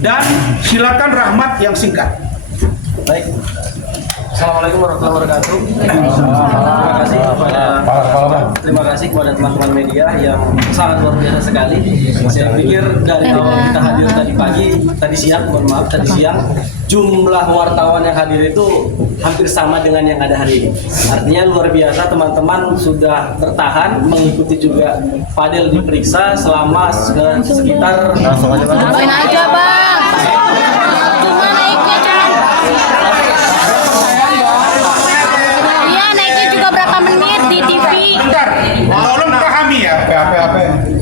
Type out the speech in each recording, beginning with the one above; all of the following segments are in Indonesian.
Dan silakan Rahmat yang singkat. Baik. Assalamualaikum warahmatullahi wabarakatuh. Terima kasih kepada teman-teman media yang sangat luar biasa sekali. Saya pikir dari awal kita hadir tadi siang, jumlah wartawan yang hadir itu hampir sama dengan yang ada hari ini. Artinya luar biasa, teman-teman sudah bertahan mengikuti juga Fadel diperiksa selama sekitar. Langsung aja, Bang. Tolong pahami ya,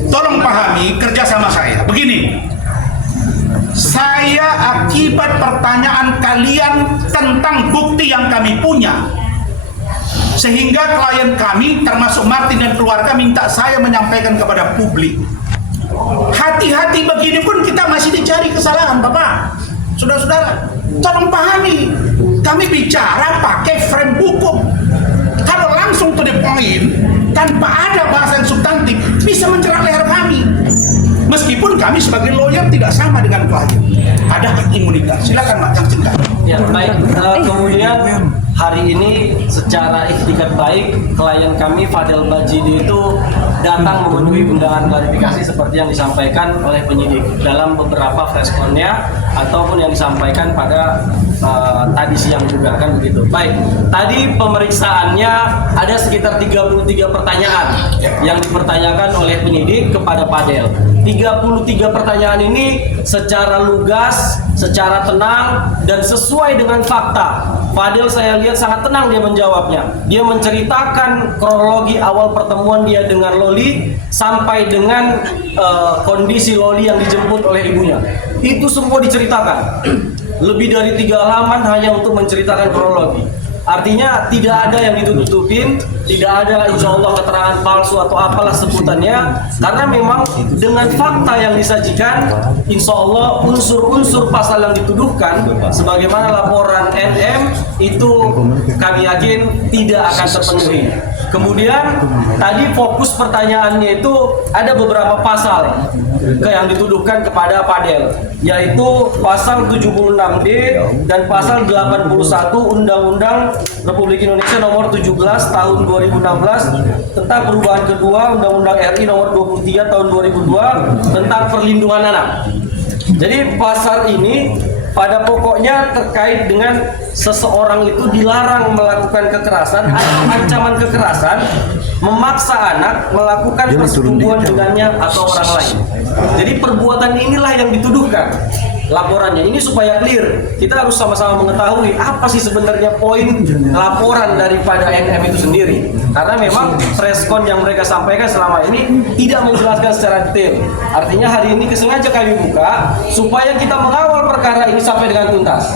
tolong pahami kerjasama saya. Begini, saya akibat pertanyaan kalian tentang bukti yang kami punya, sehingga klien kami termasuk Martin dan keluarga minta saya menyampaikan kepada publik. Hati-hati, begini pun kita masih dicari kesalahan, Bapak. Saudara-saudara, tolong pahami, kami bicara pakai frame hukum. Kalau langsung to the point, tanpa ada bahasa yang substantif, bisa menjerat leher kami. Meskipun kami sebagai lawyer tidak sama dengan klien, ada hak imunitas. Silakan Pak yang singkat. Ya baik. Kemudian hari ini secara ikhtikat baik klien kami Fadel Bajidi itu datang memenuhi undangan klarifikasi seperti yang disampaikan oleh penyidik dalam beberapa responnya ataupun yang disampaikan pada tadi siang juga, kan begitu. Baik, tadi pemeriksaannya ada sekitar 33 pertanyaan yang dipertanyakan oleh penyidik kepada Fadel. 33 pertanyaan ini secara lugas, secara tenang dan sesuai dengan fakta. Fadel saya lihat sangat tenang dia menjawabnya. Dia menceritakan kronologi awal pertemuan dia dengan Loli sampai dengan kondisi Loli yang dijemput oleh ibunya. Itu semua diceritakan. Lebih dari 3 halaman hanya untuk menceritakan kronologi. Artinya tidak ada yang ditutup-tutupin, tidak ada insya Allah keterangan palsu atau apalah sebutannya, karena memang dengan fakta yang disajikan, insya Allah unsur-unsur pasal yang dituduhkan sebagaimana laporan NM itu kami yakin tidak akan terpenuhi. Kemudian tadi fokus pertanyaannya itu ada beberapa pasal yang dituduhkan kepada Fadel, yaitu pasal 76D dan pasal 81 Undang-Undang Republik Indonesia nomor 17 tahun 2016 tentang perubahan kedua Undang-Undang RI nomor 23 tahun 2002 tentang perlindungan anak. Jadi pasal ini pada pokoknya terkait dengan seseorang itu dilarang melakukan kekerasan atau ancaman kekerasan, memaksa anak melakukan persetubuhan dengannya atau orang lain. Jadi perbuatan inilah yang dituduhkan laporannya. Ini supaya clear, kita harus sama-sama mengetahui apa sih sebenarnya poin laporan daripada NM itu sendiri. Karena memang respon yang mereka sampaikan selama ini tidak menjelaskan secara detail. Artinya hari ini sengaja kami buka supaya kita mengawal perkara ini sampai dengan tuntas.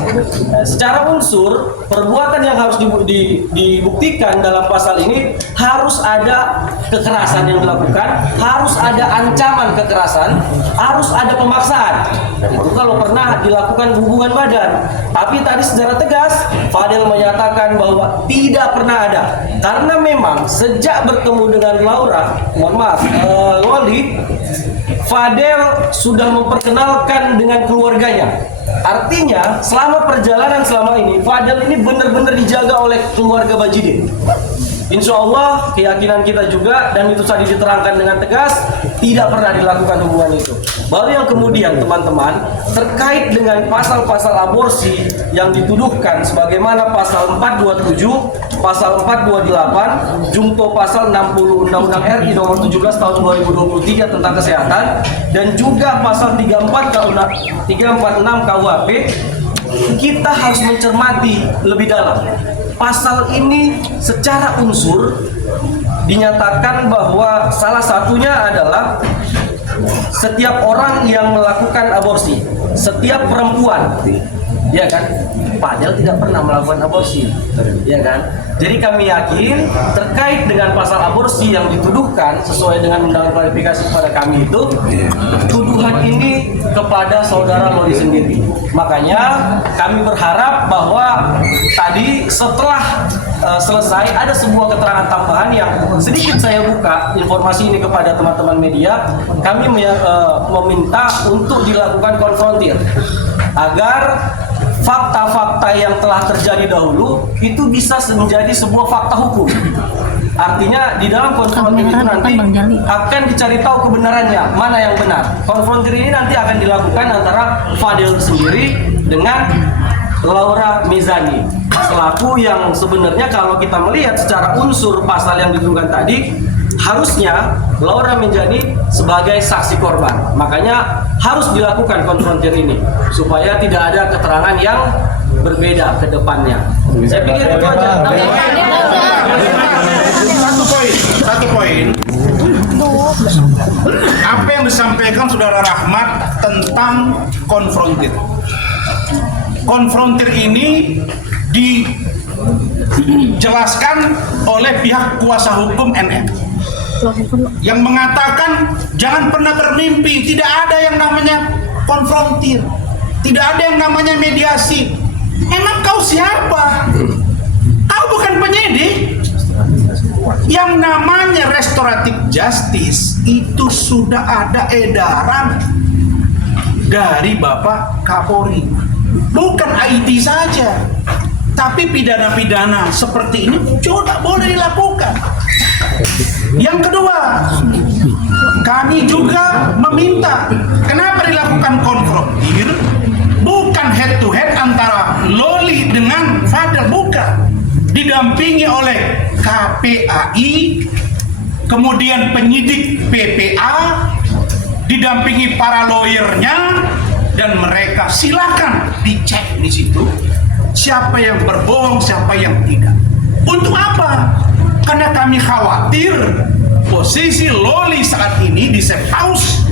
Secara unsur, perbuatan yang harus dibuktikan dalam pasal ini harus ada kekerasan yang dilakukan, harus ada ancaman kekerasan, harus ada pemaksaan. Itu kalau pernah dilakukan hubungan badan. Tapi tadi secara tegas Fadel menyatakan bahwa tidak pernah ada. Karena memang sejak bertemu dengan Loli, Fadel sudah memperkenalkan dengan keluarganya. Artinya selama perjalanan selama ini Fadel ini benar-benar dijaga oleh keluarga Bajidi. Insya Allah keyakinan kita juga, dan itu tadi diterangkan dengan tegas, tidak pernah dilakukan hubungan itu. Baru yang kemudian teman-teman terkait dengan pasal-pasal aborsi yang dituduhkan sebagaimana pasal 427, pasal 428, jungto pasal 60 Undang-Undang RI nomor 17 tahun 2023 tentang kesehatan, dan juga pasal 346 KUHP, kita harus mencermati lebih dalam. Pasal ini secara unsur dinyatakan bahwa salah satunya adalah setiap orang yang melakukan aborsi, setiap perempuan ya kan? Padahal tidak pernah melakukan aborsi, ya kan? Jadi kami yakin terkait dengan pasal aborsi yang dituduhkan sesuai dengan undangan klarifikasi kepada kami itu, tuduhan ini kepada saudara Loli sendiri. Makanya kami berharap bahwa tadi setelah selesai ada sebuah keterangan tambahan yang sedikit saya buka informasi ini kepada teman-teman media. Kami meminta untuk dilakukan konfrontir agar fakta-fakta yang telah terjadi dahulu itu bisa menjadi sebuah fakta hukum. Artinya di dalam konfrontir itu nanti akan dicari tahu kebenarannya, mana yang benar. Konfrontir ini nanti akan dilakukan antara Fadel sendiri dengan Laura Mizani, selaku yang sebenarnya kalau kita melihat secara unsur pasal yang dituduhkan tadi, harusnya Laura Mizani sebagai saksi korban. Makanya harus dilakukan konfrontir ini supaya tidak ada keterangan yang berbeda ke depannya. Saya pikir itu aja. Satu poin. Apa yang disampaikan Saudara Rahmat tentang konfrontir. Konfrontir ini dijelaskan oleh pihak kuasa hukum NM yang mengatakan jangan pernah bermimpi, tidak ada yang namanya konfrontir, tidak ada yang namanya mediasi. Emang kau siapa? Kau bukan penyidik. Yang namanya restoratif justice itu sudah ada edaran dari Bapak Kapolri, bukan IT saja, tapi pidana-pidana seperti ini juga boleh dilakukan. Yang kedua, kami juga meminta kenapa dilakukan konfrontir, bukan head to head antara Loli dengan Fadel, bukan, didampingi oleh KPAI, kemudian penyidik PPA, didampingi para lawyernya, dan mereka silakan dicek di situ siapa yang berbohong, siapa yang tidak. Untuk apa? Karena kami khawatir posisi Loli saat ini di safe house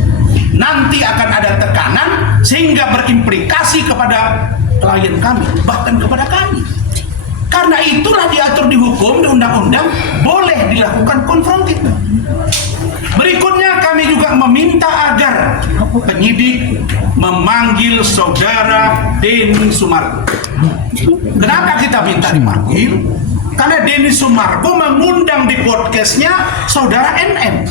nanti akan ada tekanan sehingga berimplikasi kepada klien kami, bahkan kepada kami. Karena itulah diatur di hukum, di undang-undang, boleh dilakukan konfrontir. Berikutnya kami juga meminta agar penyidik memanggil saudara Denny Sumargo. Kenapa kita minta dipanggil? Karena Denny Sumargo mengundang di podcastnya saudara NM,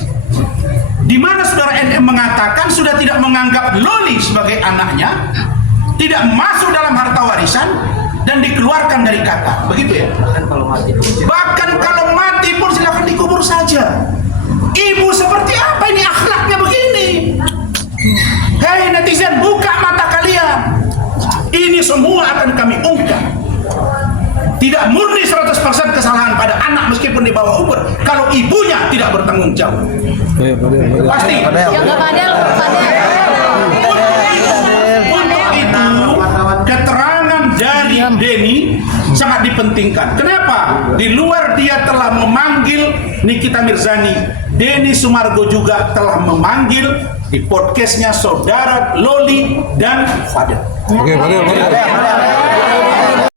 di mana saudara NM mengatakan sudah tidak menganggap Loli sebagai anaknya, tidak masuk dalam harta warisan, dan dikeluarkan dari kata. Begitu ya? Bahkan kalau mati pun silakan dikubur saja. Ibu seperti apa ini akhlaknya begini? Hei netizen, buka mata kalian. Ini semua akan kami ungkap. Tidak murni 100% kesalahan pada anak meskipun di bawah umur kalau ibunya tidak bertanggung jawab. Pasti. Untuk itu keterangan dari Denny sangat dipentingkan. Kenapa? Di luar dia telah memanggil Nikita Mirzani, Denny Sumargo juga telah memanggil di podcastnya saudara Loli dan Fadel. Oke.